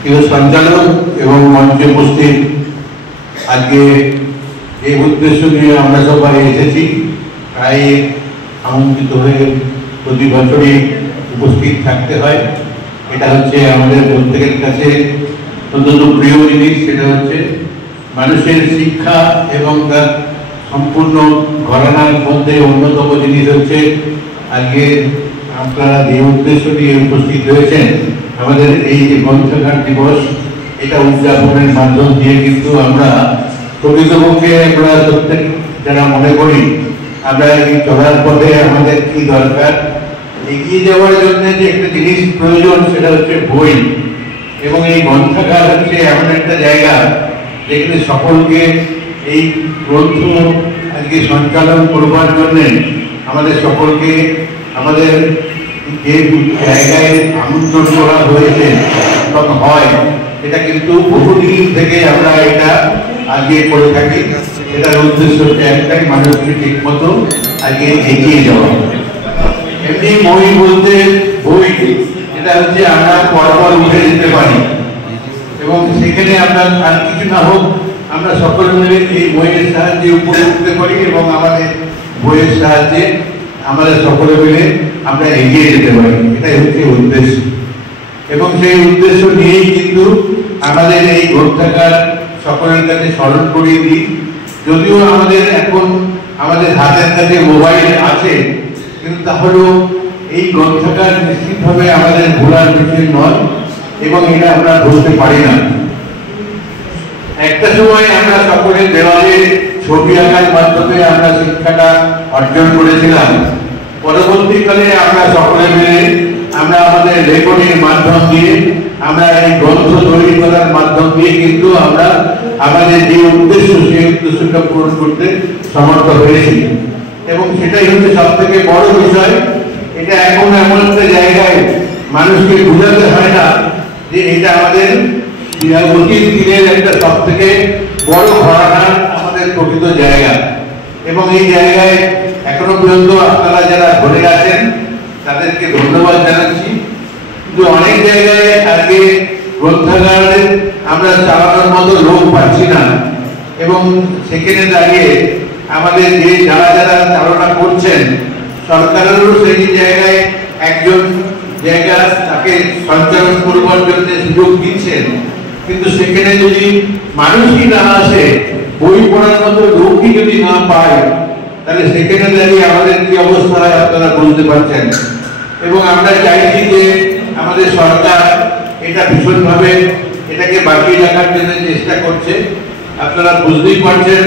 প্রিয় সঞ্চালক এবং মঞ্চে উপস্থিত, আজকে এই উদ্দেশ্য নিয়ে আমরা সবাই এসেছি। প্রায় আমন্ত্রিত হয়ে প্রতি বছরই উপস্থিত থাকতে হয়। এটা হচ্ছে আমাদের প্রত্যেকের কাছে অত্যন্ত প্রিয় জিনিস। সেটা হচ্ছে মানুষের শিক্ষা এবং তার সম্পূর্ণ ঘরানার মধ্যে অন্যতম জিনিস হচ্ছে আজকে আপনারা যে উদ্দেশ্য নিয়ে উপস্থিত হয়েছেন, আমাদের এই যে গ্রন্থাগার দিবস, এটা উদযাপনের মাধ্যম দিয়ে কিন্তু আমরা প্রকৃতপক্ষে আমরা প্রত্যেক যারা মনে করি আমরা এই চলার পথে আমাদের কি দরকার, এগিয়ে যাওয়ার জন্য যে একটা জিনিস প্রয়োজন সেটা হচ্ছে বই। এবং এই গ্রন্থাগার হচ্ছে এমন একটা জায়গা যেখানে সকলকে এই গ্রন্থ আজকে সঞ্চালন করবার জন্য আমাদের সকলকে আমাদের যে জায়গায় আমন্ত্রণ করা হয়েছে এবং হয়, এটা কিন্তু বহুদিন থেকে আমরা এটা আজকে করে থাকি। এটার উদ্দেশ্য হচ্ছে একটাই, মানুষকে ঠিক মতো আজকে এগিয়ে যাওয়া। এমনি বই বলতে বই এটা হচ্ছে আমরা পরপর উঠে যেতে পারি এবং সেখানে আমরা আর কিছু না হোক আমরা সকলে মিলে এই বইয়ের সাহায্যে উপরে উঠতে পারি এবং আমাদের বইয়ের সাহায্যে আমাদের সকলে মিলে আমরা এগিয়ে যেতে পারি। এটাই হচ্ছে উদ্দেশ্য এবং সেই উদ্দেশ্য নিয়েই কিন্তু আমাদের এই গ্রন্থাগার সকলের কাছে স্মরণ করিয়ে দিই। যদিও আমাদের এখন আমাদের হাতের কাছে মোবাইল আছে, কিন্তু তাহলেও এই গ্রন্থাগার নিশ্চিতভাবে আমাদের ভোলার বিষয় নয় এবং এটা আমরা ভুলতে পারি না। একটা সময় আমরা সকলের দেওয়ালে ছবি আঁকার মাধ্যমে আমরা শিক্ষাটা অর্জন করেছিলাম। পরবর্তীকালে আমরা সকলে মিলে আমরা আমাদের রেকর্ডিং মাধ্যম দিয়ে আমরা এই গ্রন্থ তৈরি করার মাধ্যম দিয়ে কিন্তু আমরা আমাদের যে উদ্দেশ্য সেই উদ্দেশ্যটা পূরণ করতে সমর্থ হয়েছি এবং সেটাই হচ্ছে সব থেকে বড় বিষয়। এটা এখন এমন একটা জায়গায় মানুষকে বোঝাতে হয় না যে এটা আমাদের অতীত দিনের একটা সব থেকে বড় ঘরানার আমাদের প্রকৃত জায়গা এবং এই জায়গায় এখনো পর্যন্ত আপনারা যারা ঘুরে আছেন তাদেরকে ধন্যবাদ জানাচ্ছি। কিন্তু অনেক জায়গায় আজকে গ্রন্থাগারে আমরা চালানোর মতো লোক পাচ্ছি না এবং সেখানে দাঁড়িয়ে আমাদের যে যারা যারা চালনা করছেন সরকারেরও সেই জায়গায় একজন জায়গা তাকে সঞ্চালন করবার জন্য সুযোগ দিচ্ছেন, কিন্তু সেখানে যদি মানুষই না আসে, বই পড়ার মতো লোকই যদি না পায়, তাহলে সেখানে দাঁড়িয়ে আমাদের কি অবস্থা হয় আপনারা বুঝতে পারছেন। এবং আমরা চাইছি যে আমাদের সরকার এটা ভীষণভাবে এটাকে বাঁচিয়ে রাখার জন্য চেষ্টা করছে। আপনারা বুঝতেই পারছেন